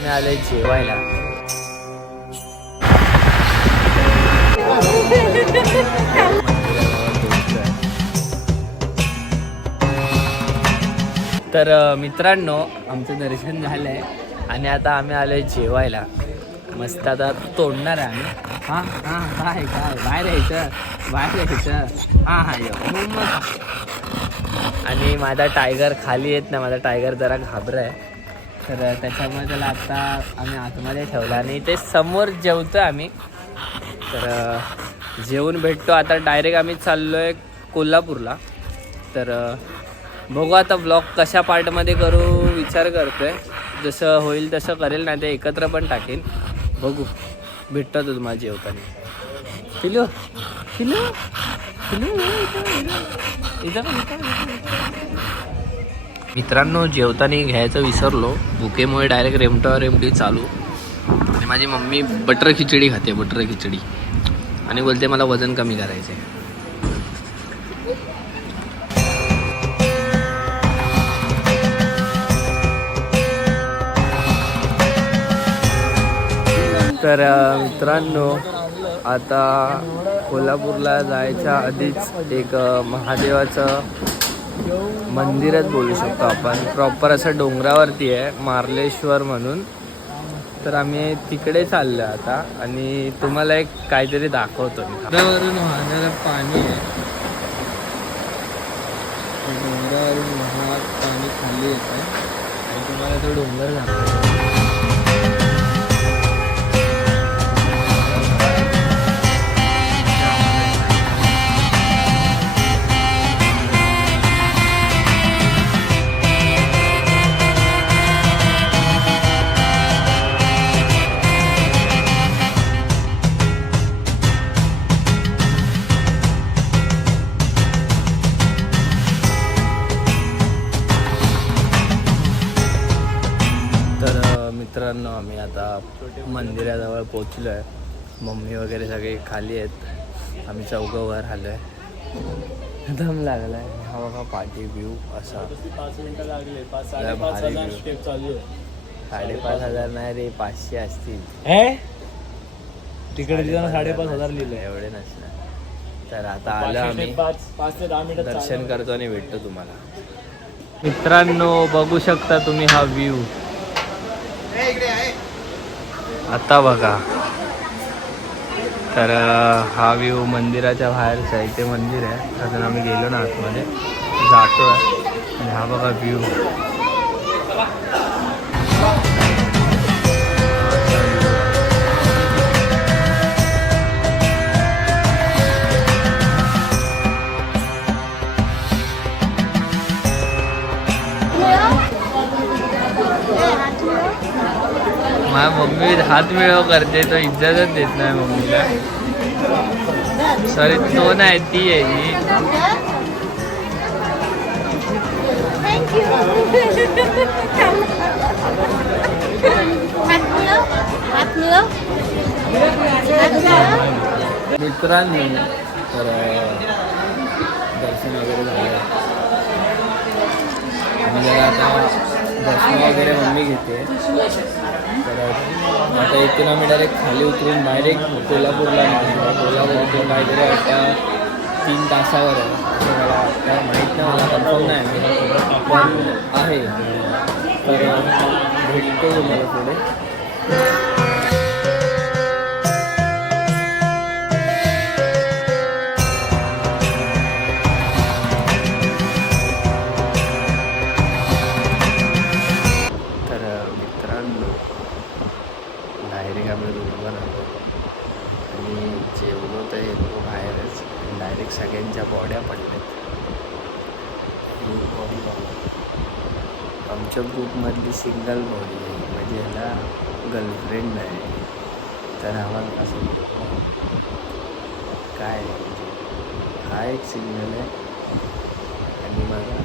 मी आलोय जेवायला. तर मित्रांनो, आमचं दर्शन झालंय आणि आता आम्ही आलोय जेवायला. मस्त आता तोडणार आहे आम्ही. हां हां, काय काय बाहेर यायचं. हां आणि माझा टायगर खाली येत ना, माझा टायगर जरा घाबरा आहे, तर त्याच्यामुळे त्याला आता आम्ही आतमध्ये ठेवला आणि ते समोर जेवतो आम्ही. तर जेवून भेटतो. आता डायरेक्ट आम्ही चाललो आहे कोल्हापूरला. तर बघू आता ब्लॉग कशा पार्टमध्ये करू विचार करतो आहे. जसं होईल तसं करेल, नाही ते एकत्र पण टाकेन. बघू, भेटतो तुम्हाला जेवताना. पिलू पिलू पिलू मित्रांनो, जेवताना घ्यायचं विसरलो. भुकेमुळे डायरेक्ट रेमटी चालू. आणि माझी मम्मी बटर खिचडी खाते, बटर खिचडी, आणि बोलते मला वजन कमी करायचं आहे. तर मित्रांनो, आता कोल्हापूरला जायच्या आधीच एक महादेवाचं मंदिरच बोलू शकतो आपण. प्रॉपर असं डोंगरावरती आहे, मार्लेश्वर म्हणून. तर आम्ही तिकडे चाललो आता आणि तुम्हाला एक काहीतरी दाखवतो. डोंगरावरून वाहणारं पाणी आहे, डोंगरावरून वाहत पाणी खाली येत आहे आणि तुम्हाला तो डोंगर दाखवतो. मित्रांनो, आम्ही आता मंदिराजवळ पोचलो आहे. मम्मी वगैरे सगळे खाली आहेत, आम्ही चौघं वर आलो आहे. दम लागला आहे. हा बघा पाठी व्ह्यू असा. 5,500 नाही रे, 500 असतील. तिकडे 5,500 लिहिले, एवढे नसणार. तर आता आलो आम्ही, 5 ते 10 मिनिट दर्शन करतो आणि भेटतो तुम्हाला. मित्रांनो, बघू शकता तुम्ही हा व्ह्यू. आता बघा, तर हा व्ह्यू मंदिराच्या बाहेरचा आहे. इथे मंदिर आहे, अजून आम्ही गेलो ना आतमध्ये, जातो आहे. आणि हा बघा व्ह्यू. माझ्या मम्मी हात मिळव करते, तो इज्जतच देत नाही मम्मीला. सॉरी, तो नाही, ती आहे ही. मित्रांनी तर दर्शन वगैरे झालं. म्हणजे आता दर्शन वगैरे मम्मी घेते. तर आता इथून आम्ही डायरेक्ट खाली उतरून डायरेक्ट कोल्हापूरला निघालो. कोल्हापूरतून काहीतरी आता 3 तासावर आहे, असं मला काय माहीत नाही, मला कन्फर्म नाही पण आहे. तर भेटतो तुम्हाला पुढे. डायरेक्ट आम्ही रूमवर आलो आणि जेवलो तर येतो बाहेरच. डायरेक्ट सगळ्यांच्या बॉड्या पडल्यात. ग्रुप बॉडी आमच्या ग्रुपमधली सिंगल बॉडी आहे, म्हणजे ह्याला गर्लफ्रेंड नाही. तर आम्हाला असं काय म्हणजे हा एक सिंगल आहे आणि माझा